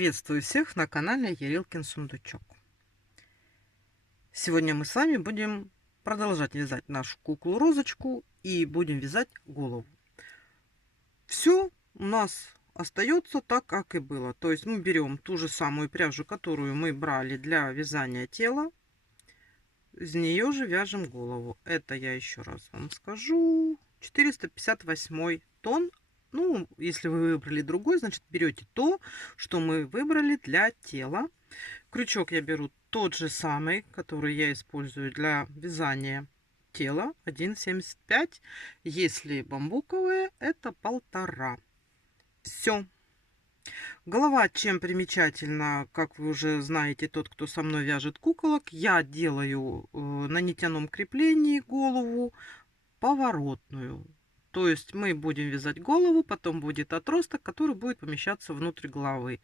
Приветствую всех на канале Ярилкин Сундучок. Сегодня мы с вами будем продолжать вязать нашу куклу-розочку и будем вязать голову. Все у нас остается так, как и было. То есть мы берем ту же самую пряжу, которую мы брали для вязания тела. Из нее же вяжем голову. Это я еще раз вам скажу. 458 тон. Ну, если вы выбрали другой, значит берете то, что мы выбрали для тела. Крючок я беру тот же самый, который я использую для вязания тела, 1,75. Если бамбуковые, это 1,5. Все. Голова чем примечательна, как вы уже знаете, тот, кто со мной вяжет куколок, я делаю на нитяном креплении голову поворотную. То есть мы будем вязать голову, потом будет отросток, который будет помещаться внутрь головы.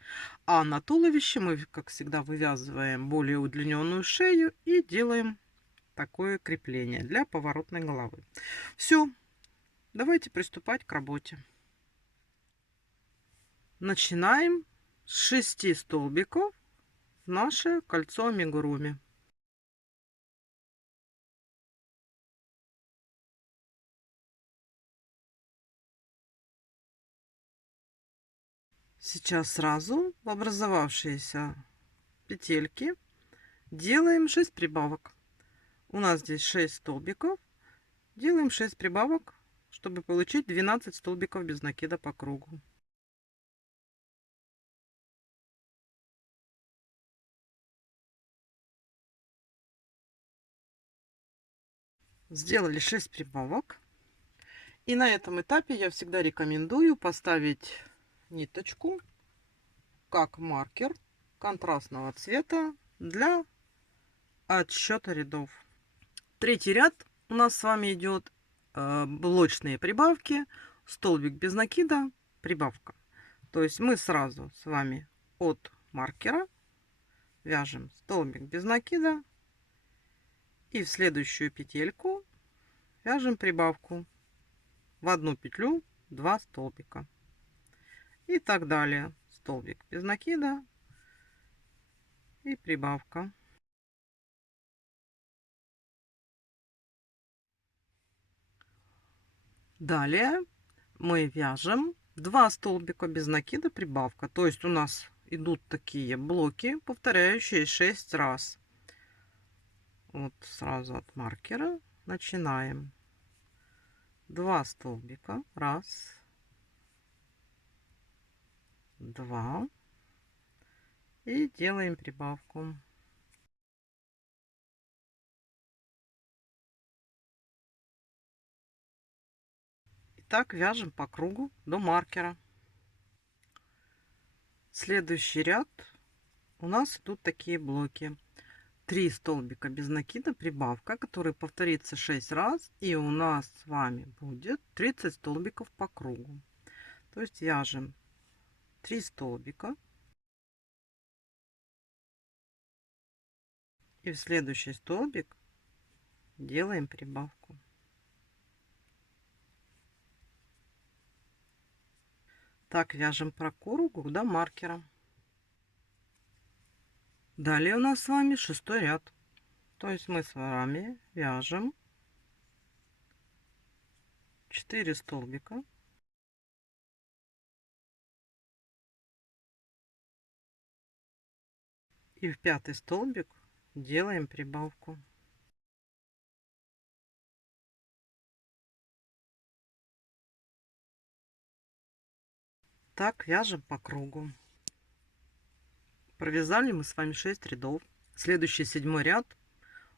А на туловище мы, как всегда, вывязываем более удлиненную шею и делаем такое крепление для поворотной головы. Все, давайте приступать к работе. Начинаем с 6 столбиков в наше кольцо амигуруми. Сейчас сразу в образовавшиеся петельки делаем 6 прибавок. У нас здесь 6 столбиков. Делаем 6 прибавок, чтобы получить 12 столбиков без накида по кругу. Сделали 6 прибавок. И на этом этапе я всегда рекомендую поставить ниточку как маркер контрастного цвета для отсчета рядов. Третий ряд у нас с вами идет блочные прибавки, столбик без накида, прибавка. То есть мы сразу с вами от маркера вяжем столбик без накида и в следующую петельку вяжем прибавку в одну петлю 2 столбика и так далее. Столбик без накида и прибавка. Далее мы вяжем 2 столбика без накида, прибавка. То есть у нас идут такие блоки, повторяющие 6 раз. Вот сразу от маркера начинаем. 2 столбика, 1, 2 и делаем прибавку. И так вяжем по кругу до маркера. Следующий ряд у нас идут такие блоки. 3 столбика без накида, прибавка, который повторится 6 раз, и у нас с вами будет 30 столбиков по кругу. То есть вяжем 3 столбика и в следующий столбик делаем прибавку. Так вяжем по кругу до маркера. Далее у нас с вами 6-й ряд. То есть мы с вами вяжем 4 столбика и в 5-й столбик делаем прибавку. Так вяжем по кругу. Провязали мы с вами 6 рядов. Следующий 7-й ряд.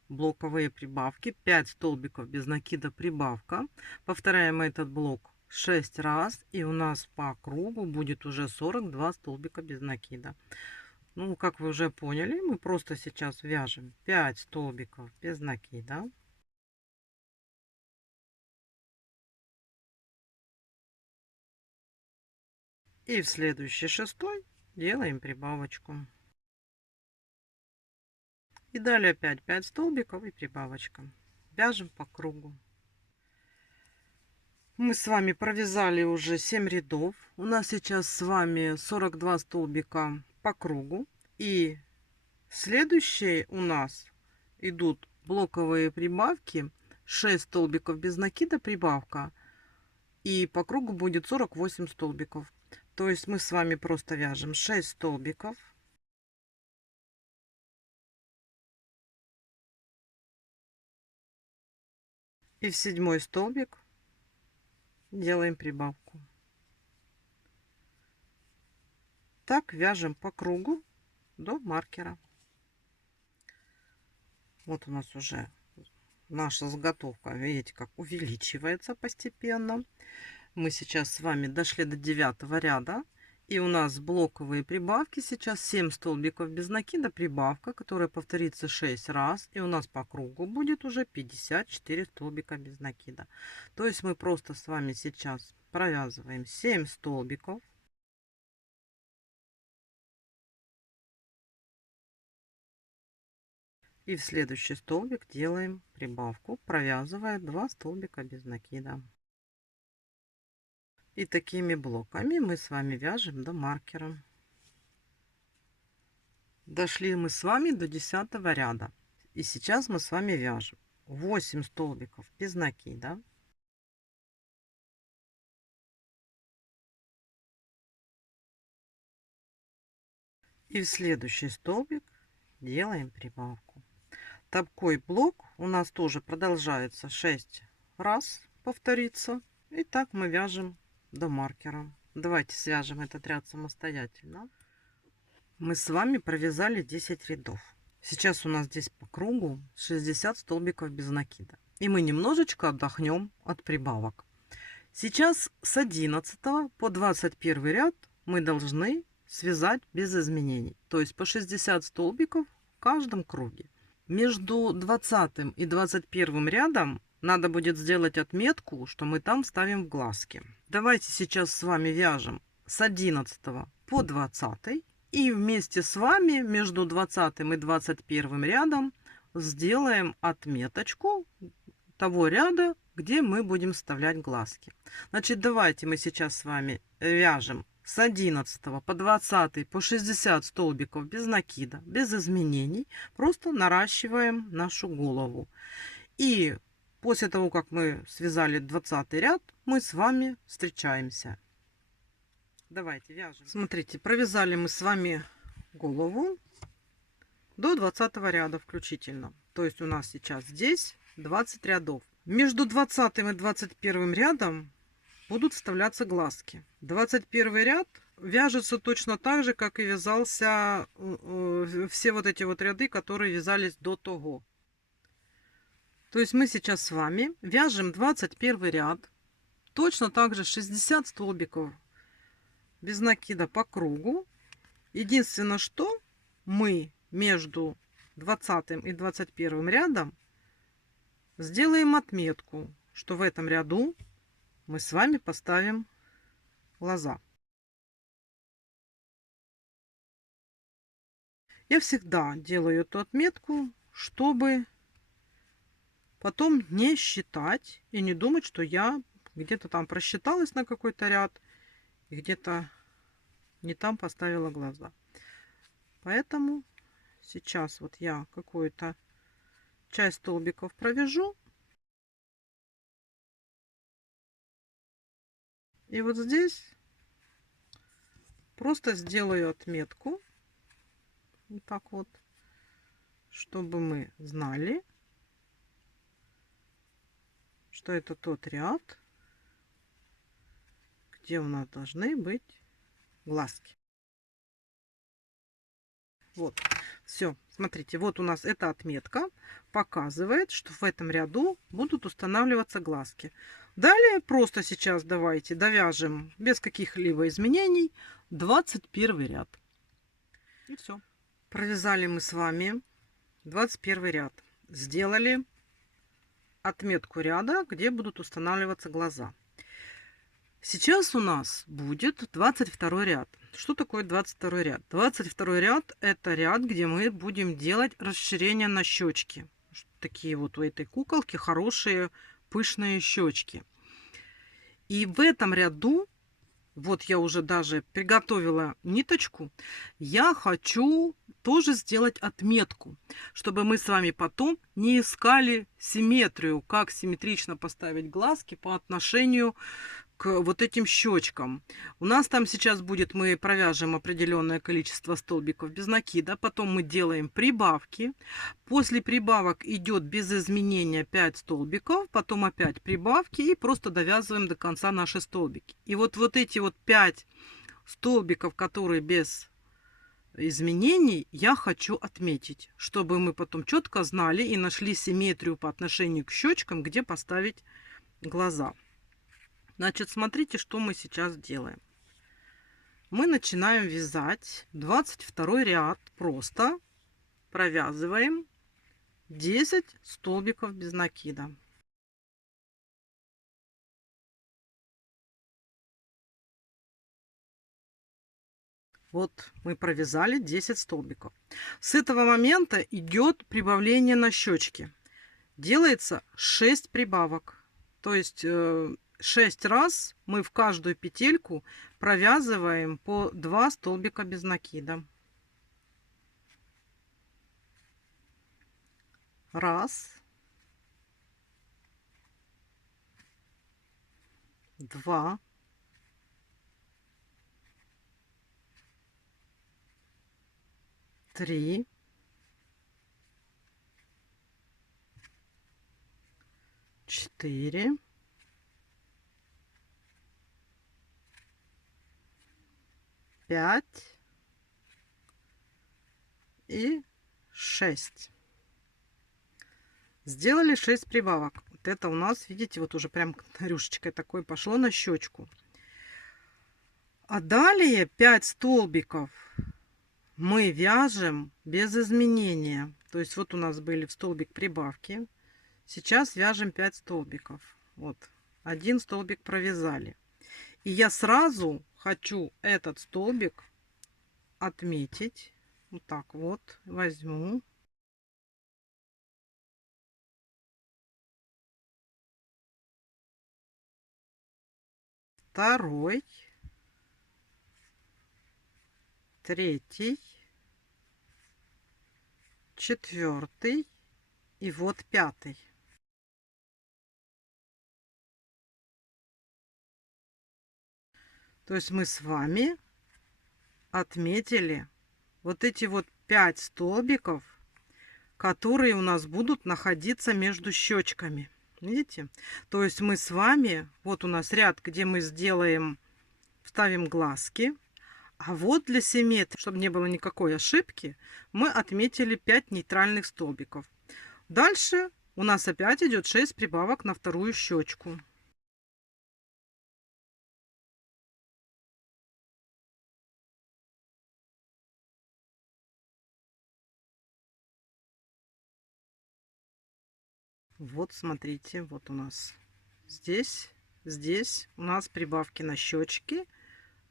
Блоковые прибавки. 5 столбиков без накида, прибавка. Повторяем этот блок 6 раз. И у нас по кругу будет уже 42 столбика без накида. Ну, как вы уже поняли, мы просто сейчас вяжем 5 столбиков без накида. И в следующий 6-й делаем прибавочку. И далее опять 5 столбиков и прибавочка. Вяжем по кругу. Мы с вами провязали уже 7 рядов. У нас сейчас с вами 42 столбика по кругу. И следующие у нас идут блоковые прибавки. 6 столбиков без накида прибавка. И по кругу будет 48 столбиков. То есть мы с вами просто вяжем 6 столбиков. И в 7 столбик делаем прибавку. Так вяжем по кругу до маркера. Вот у нас уже наша заготовка, видите, как увеличивается постепенно. Мы сейчас с вами дошли до 9 ряда. И у нас блоковые прибавки. Сейчас 7 столбиков без накида прибавка, которая повторится 6 раз. И у нас по кругу будет уже 54 столбика без накида. То есть мы просто с вами сейчас провязываем 7 столбиков. И в следующий столбик делаем прибавку, провязывая 2 столбика без накида. И такими блоками мы с вами вяжем до маркера. Дошли мы с вами до 10 ряда. И сейчас мы с вами вяжем 8 столбиков без накида. И в следующий столбик делаем прибавку. Такой блок у нас тоже продолжается 6 раз, повторится. И так мы вяжем до маркера. Давайте свяжем этот ряд самостоятельно. Мы с вами провязали 10 рядов. Сейчас у нас здесь по кругу 60 столбиков без накида. И мы немножечко отдохнем от прибавок. Сейчас с 11 по 21 ряд мы должны связать без изменений. То есть по 60 столбиков в каждом круге. Между 20 и 21 рядом надо будет сделать отметку, что мы там ставим в глазки. Давайте сейчас с вами вяжем с 11 по 20. И вместе с вами между 20 и 21 рядом сделаем отметочку того ряда, где мы будем вставлять глазки. Значит, давайте мы сейчас с вами вяжем с 11 по 20 по 60 столбиков без накида, без изменений. Просто наращиваем нашу голову. И после того, как мы связали 20 ряд, мы с вами встречаемся. Давайте вяжем. Смотрите, провязали мы с вами голову до 20 ряда включительно. То есть у нас сейчас здесь 20 рядов. Между 20 и 21 рядом будут вставляться глазки. 21 ряд вяжется точно так же, как и вязался все вот эти вот ряды, которые вязались до того. То есть мы сейчас с вами вяжем 21 ряд. Точно так же 60 столбиков без накида по кругу. Единственное, что мы между 20 и 21 рядом сделаем отметку, что в этом ряду мы с вами поставим глаза. Я всегда делаю эту отметку, чтобы потом не считать и не думать, что я где-то там просчиталась на какой-то ряд и где-то не там поставила глаза. Поэтому сейчас вот я какую-то часть столбиков провяжу. И вот здесь просто сделаю отметку. Вот так вот. Чтобы мы знали, что это тот ряд, где у нас должны быть глазки. Вот, все, смотрите, вот у нас эта отметка показывает, что в этом ряду будут устанавливаться глазки. Далее просто сейчас давайте довяжем без каких-либо изменений 21 ряд. И все. Провязали мы с вами 21 ряд. Сделали отметку ряда, где будут устанавливаться глаза. Сейчас у нас будет 22 ряд. Что такое 22 ряд? 22 ряд — это ряд, где мы будем делать расширение на щечки. Такие вот у этой куколки хорошие пышные щечки. И в этом ряду Вот я уже даже приготовила ниточку. Я хочу тоже сделать отметку, чтобы мы с вами потом не искали симметрию, как симметрично поставить глазки по отношению к вот этим щечкам. У нас там сейчас будет, мы провяжем определенное количество столбиков без накида, потом мы делаем прибавки. После прибавок идет без изменения 5 столбиков, потом опять прибавки и просто довязываем до конца наши столбики. И вот эти вот 5 столбиков, которые без изменений, я хочу отметить, чтобы мы потом четко знали и нашли симметрию по отношению к щечкам, где поставить глаза. Значит, смотрите, что мы сейчас делаем. Мы начинаем вязать 22 ряд, просто провязываем 10 столбиков без накида. Вот мы провязали 10 столбиков. С этого момента идет прибавление на щечки. Делается 6 прибавок. То есть 6 раз мы в каждую петельку провязываем по 2 столбика без накида. Раз, два, три, четыре, 5 и 6. Сделали 6 прибавок. Вот это у нас, видите, вот уже прям рюшечкой такой пошло на щечку. А далее 5 столбиков мы вяжем без изменения. То есть вот у нас были в столбик прибавки. Сейчас вяжем 5 столбиков. Вот, один столбик провязали. И я сразу хочу этот столбик отметить. Вот так вот возьму. Второй. Третий. Четвертый. И вот пятый. То есть мы с вами отметили вот эти вот 5 столбиков, которые у нас будут находиться между щечками. Видите? То есть мы с вами, вот у нас ряд, где мы сделаем, вставим глазки. А вот для симметрии, чтобы не было никакой ошибки, мы отметили 5 нейтральных столбиков. Дальше у нас опять идет 6 прибавок на вторую щечку. Вот смотрите, вот у нас здесь у нас прибавки на щечки.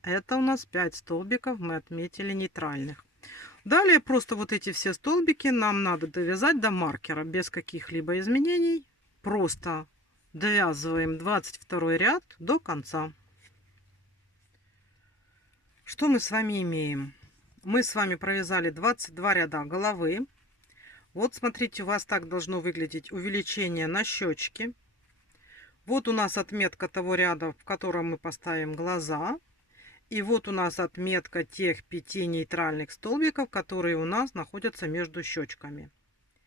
Это у нас 5 столбиков мы отметили нейтральных. Далее просто вот эти все столбики нам надо довязать до маркера без каких-либо изменений. Просто довязываем 22 ряд до конца. Что мы с вами имеем? Мы с вами провязали 22 ряда головы. Вот смотрите, у вас так должно выглядеть увеличение на щечке. Вот у нас отметка того ряда, в котором мы поставим глаза. И вот у нас отметка тех 5 нейтральных столбиков, которые у нас находятся между щечками.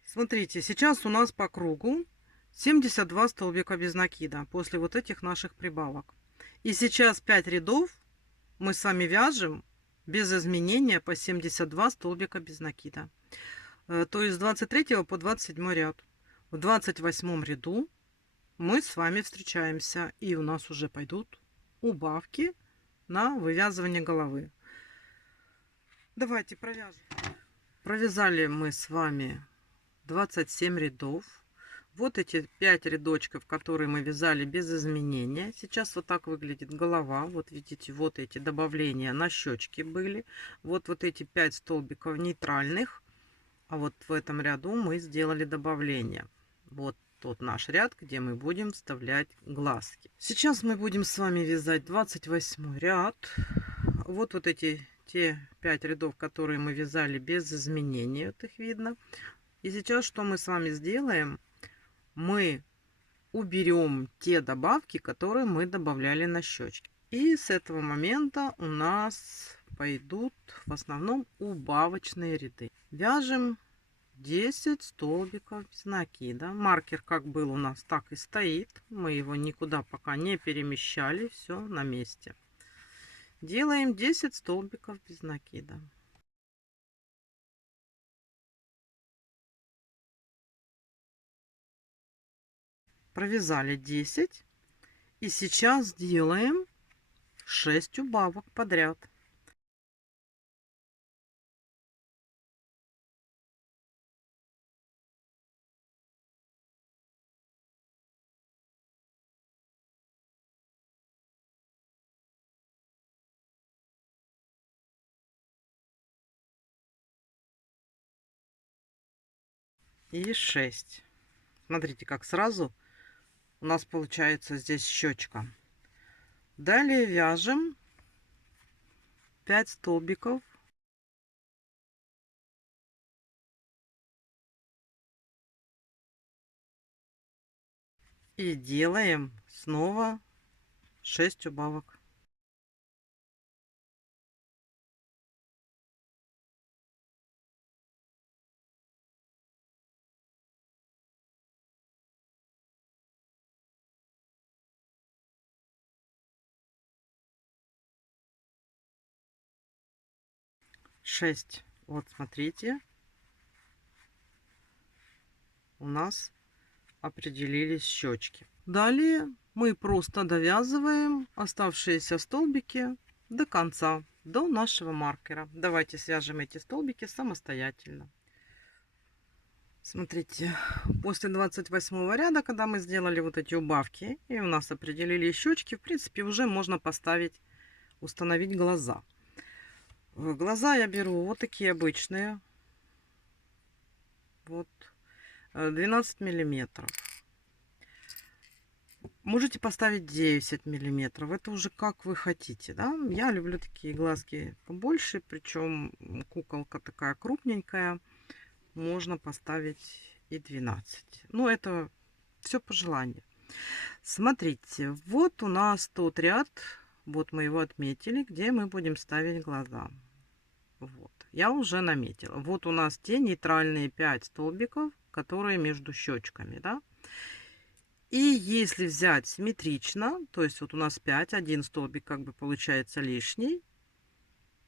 Смотрите, сейчас у нас по кругу 72 столбика без накида после вот этих наших прибавок. И сейчас 5 рядов мы с вами вяжем без изменения по 72 столбика без накида. То есть с 23 по 27 ряд. В 28 ряду мы с вами встречаемся. И у нас уже пойдут убавки на вывязывание головы. Давайте провяжем. Провязали мы с вами 27 рядов. Вот эти 5 рядочков, которые мы вязали без изменения. Сейчас вот так выглядит голова. Вот видите, вот эти добавления на щечки были. Вот эти 5 столбиков нейтральных. А вот в этом ряду мы сделали добавление. Вот тот наш ряд, где мы будем вставлять глазки. Сейчас мы будем с вами вязать 28 ряд. Вот эти те 5 рядов, которые мы вязали без изменений, вот их видно. И сейчас что мы с вами сделаем? Мы уберем те добавки, которые мы добавляли на щечки. И с этого момента у нас пойдут в основном убавочные ряды. Вяжем 10 столбиков без накида. Маркер как был у нас, так и стоит. Мы его никуда пока не перемещали. Все на месте. Делаем 10 столбиков без накида. Провязали 10. И сейчас делаем 6 убавок подряд. И 6. Смотрите, как сразу у нас получается здесь щечка. Далее вяжем 5 столбиков. И делаем снова 6 убавок. Шесть. Вот смотрите, у нас определились щечки. Далее мы просто довязываем оставшиеся столбики до конца, до нашего маркера. Давайте свяжем эти столбики самостоятельно. Смотрите, после 28 ряда, когда мы сделали вот эти убавки и у нас определили щечки, в принципе уже можно поставить, установить глаза. Глаза я беру вот такие обычные, вот 12 миллиметров. Можете поставить 10 миллиметров, это уже как вы хотите, да? Я люблю такие глазки побольше, причем куколка такая крупненькая, можно поставить и 12. Ну, это все по желанию. Смотрите, вот у нас тот ряд, вот мы его отметили, где мы будем ставить глаза. Вот, я уже наметила. Вот у нас те нейтральные 5 столбиков, которые между щечками, да. И если взять симметрично, то есть вот у нас 5, один столбик как бы получается лишний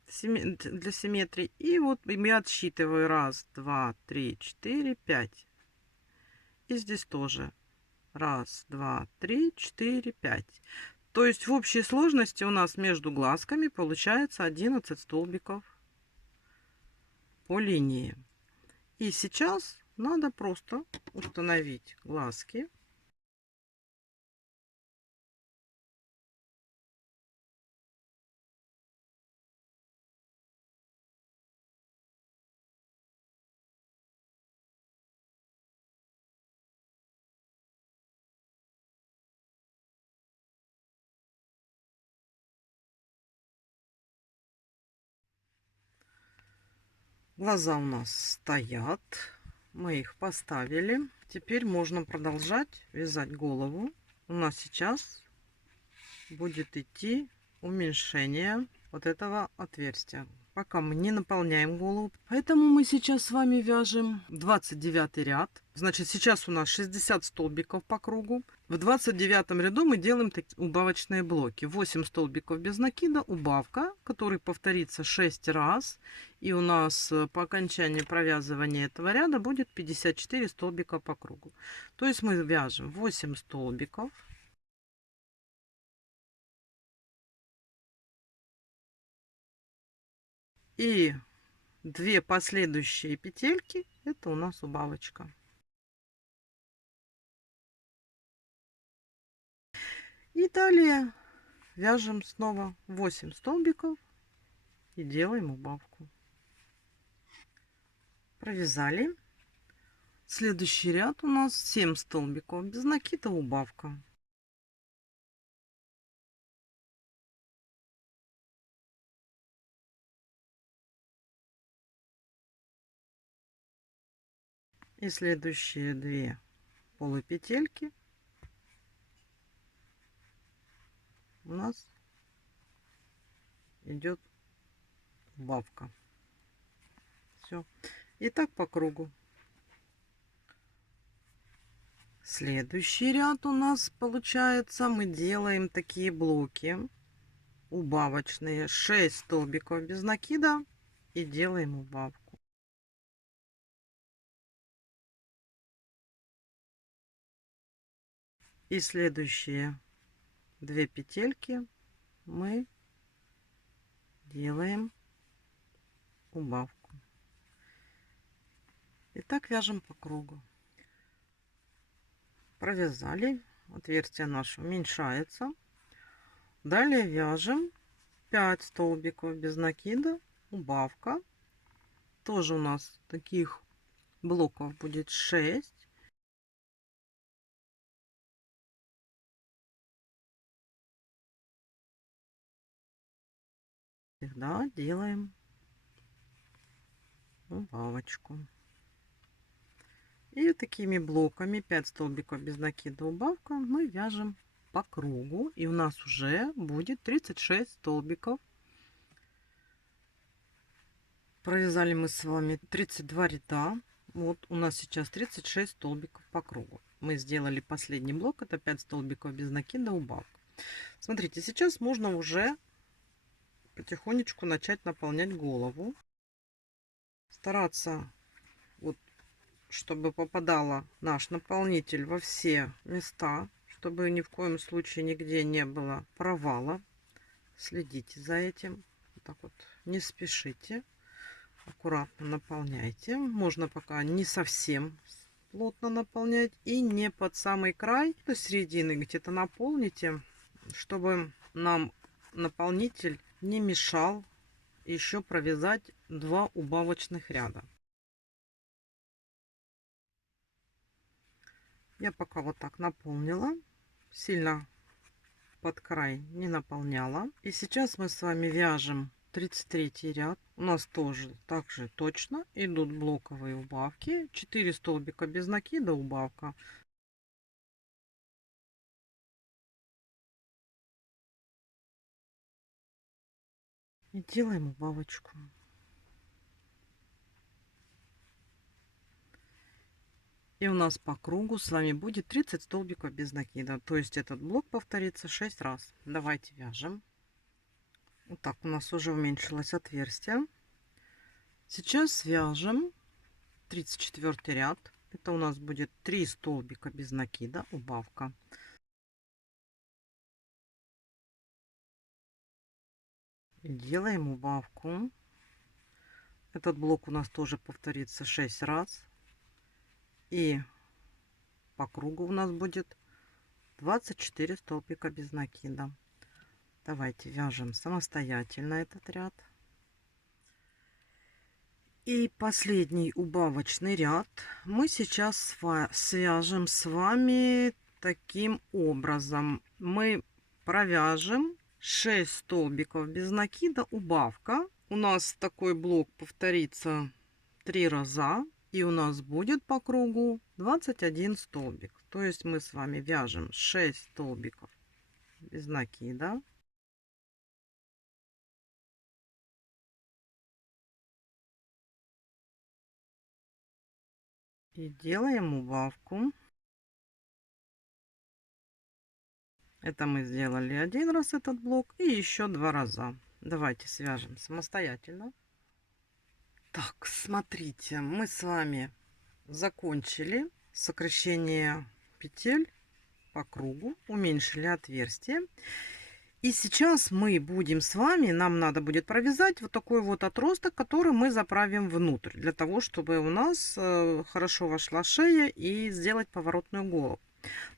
для симметрии. И вот я отсчитываю 1, 2, 3, 4, 5. И здесь тоже 1, 2, 3, 4, 5. То есть в общей сложности у нас между глазками получается 11 столбиков по линии. И сейчас надо просто установить глазки. Глаза у нас стоят. Мы их поставили. Теперь можно продолжать вязать голову. У нас сейчас будет идти уменьшение вот этого отверстия, пока мы не наполняем голову. Поэтому мы сейчас с вами вяжем 29 ряд. Значит, сейчас у нас 60 столбиков по кругу. В 29 ряду мы делаем такие убавочные блоки. 8 столбиков без накида, убавка, который повторится 6 раз. И у нас по окончании провязывания этого ряда будет 54 столбика по кругу. То есть мы вяжем 8 столбиков. И 2 последующие петельки, это у нас убавочка. И далее вяжем снова 8 столбиков и делаем убавку. Провязали. Следующий ряд у нас 7 столбиков без накида, убавка. И следующие 2 полупетельки у нас идет убавка. Все. И так по кругу. Следующий ряд у нас получается, мы делаем такие блоки убавочные, 6 столбиков без накида и делаем убавку. И следующие 2 петельки мы делаем убавку. И так вяжем по кругу. Провязали, отверстие наше уменьшается. Далее вяжем 5 столбиков без накида, убавка. Тоже у нас таких блоков будет 6. Всегда делаем убавочку. И такими блоками 5 столбиков без накида, убавка мы вяжем по кругу. И у нас уже будет 36 столбиков. Провязали мы с вами 32 ряда. Вот у нас сейчас 36 столбиков по кругу. Мы сделали последний блок, это 5 столбиков без накида, убавка. Смотрите, сейчас можно уже потихонечку начать наполнять голову. Стараться, вот, чтобы попадала наш наполнитель во все места, чтобы ни в коем случае нигде не было провала. Следите за этим. Вот так вот, не спешите. Аккуратно наполняйте. Можно пока не совсем плотно наполнять и не под самый край, до середины где-то наполните, чтобы нам наполнитель не мешал еще провязать 2 убавочных ряда. Я пока вот так наполнила, сильно под край не наполняла. И сейчас мы с вами вяжем 33 ряд. У нас тоже также точно идут блоковые убавки. 4 столбика без накида, убавка. И делаем убавочку. И у нас по кругу с вами будет 30 столбиков без накида. То есть этот блок повторится 6 раз. Давайте вяжем. Вот так у нас уже уменьшилось отверстие. Сейчас вяжем 34 ряд. Это у нас будет 3 столбика без накида, убавка. Делаем убавку. Этот блок у нас тоже повторится 6 раз. И по кругу у нас будет 24 столбика без накида. Давайте вяжем самостоятельно этот ряд. И последний убавочный ряд мы сейчас свяжем с вами таким образом. Мы провяжем 6 столбиков без накида, убавка. У нас такой блок повторится 3 раза. И у нас будет по кругу 21 столбик. То есть мы с вами вяжем 6 столбиков без накида. И делаем убавку. Это мы сделали один раз этот блок и еще 2 раза. Давайте свяжем самостоятельно. Так, смотрите, мы с вами закончили сокращение петель по кругу, уменьшили отверстие. И сейчас мы будем с вами, нам надо будет провязать вот такой вот отросток, который мы заправим внутрь, для того, чтобы у нас хорошо вошла шея и сделать поворотную голову.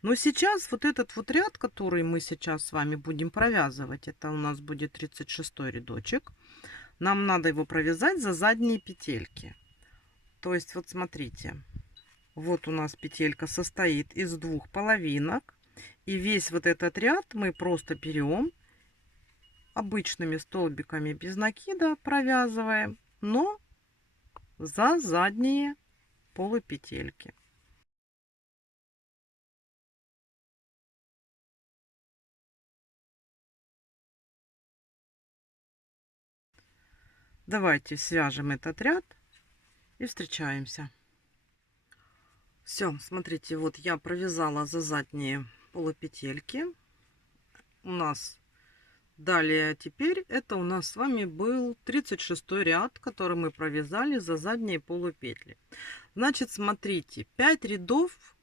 Но сейчас вот этот вот ряд, который мы сейчас с вами будем провязывать, это у нас будет 36 рядочек, нам надо его провязать за задние петельки. То есть вот смотрите, Вот у нас петелька состоит из двух половинок. И весь вот этот ряд мы просто берем обычными столбиками без накида, провязываем, но за задние полупетельки. Давайте свяжем этот ряд и встречаемся. Все, смотрите, вот я провязала за задние полупетельки. У нас далее теперь это у нас с вами был 36 ряд, который мы провязали за задние полупетли. Значит, смотрите, 5 рядов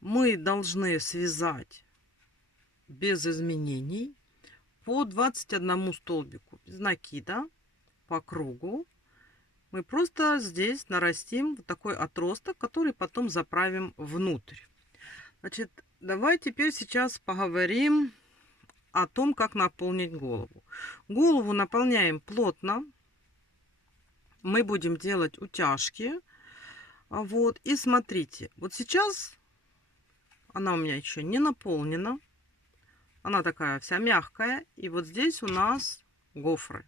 мы должны связать без изменений по 21 столбику без накида по кругу. Мы просто здесь нарастим вот такой отросток, который потом заправим внутрь. Значит, давай теперь сейчас поговорим о том, как наполнить голову. Голову наполняем плотно. Мы будем делать утяжки. Вот. И смотрите, вот сейчас она у меня еще не наполнена. Она такая вся мягкая. И вот здесь у нас гофры.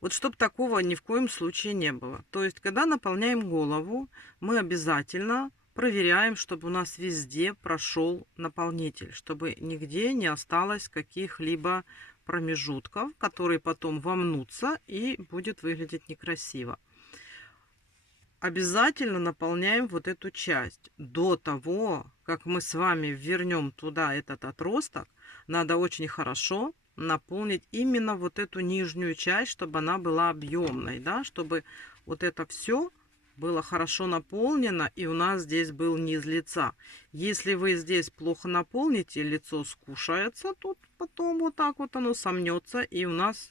Вот чтобы такого ни в коем случае не было. То есть, когда наполняем голову, мы обязательно проверяем, чтобы у нас везде прошел наполнитель, чтобы нигде не осталось каких-либо промежутков, которые потом вомнутся и будет выглядеть некрасиво. Обязательно наполняем вот эту часть. До того, как мы с вами вернем туда этот отросток, надо очень хорошо наполнить именно вот эту нижнюю часть, чтобы она была объемной, да, чтобы вот это все было хорошо наполнено, и у нас здесь был низ лица. Если вы здесь плохо наполните, лицо скушается, тут потом вот так вот оно сомнется, и у нас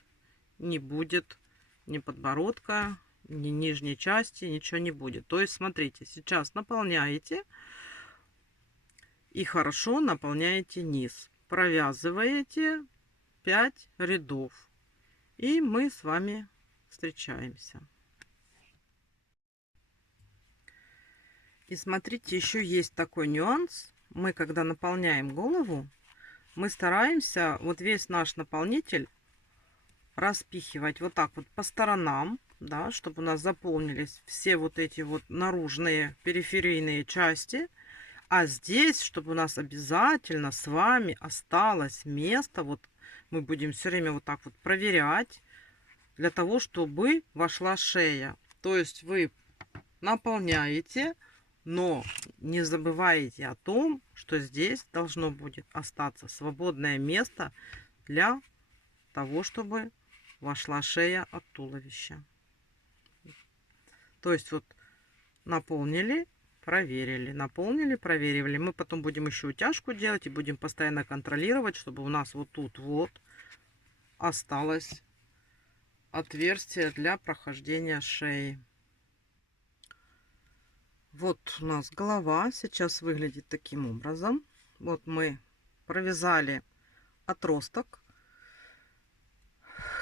не будет ни подбородка, ни нижней части, ничего не будет. То есть, смотрите, сейчас наполняете и хорошо наполняете низ. Провязываете 5 рядов. И мы с вами встречаемся. И смотрите, еще есть такой нюанс. Мы, когда наполняем голову, мы стараемся вот весь наш наполнитель распихивать вот так вот по сторонам, да, чтобы у нас заполнились все вот эти вот наружные периферийные части. А здесь, чтобы у нас обязательно с вами осталось место, вот мы будем все время вот так вот проверять, для того, чтобы вошла шея. То есть вы наполняете, но не забывайте о том, что здесь должно будет остаться свободное место для того, чтобы вошла шея от туловища. То есть вот наполнили, проверили, наполнили, проверили. Мы потом будем еще утяжку делать и будем постоянно контролировать, чтобы у нас вот тут вот осталось отверстие для прохождения шеи. Вот у нас голова сейчас выглядит таким образом. Вот мы провязали отросток,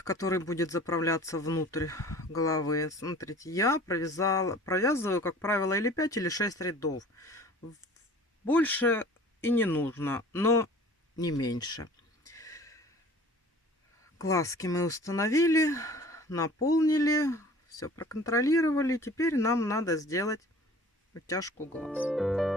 который будет заправляться внутрь головы. Смотрите, я провязываю, как правило, или 5, или 6 рядов. Больше и не нужно, но не меньше. Глазки мы установили, наполнили, все проконтролировали. Теперь нам надо сделать утяжку глаз.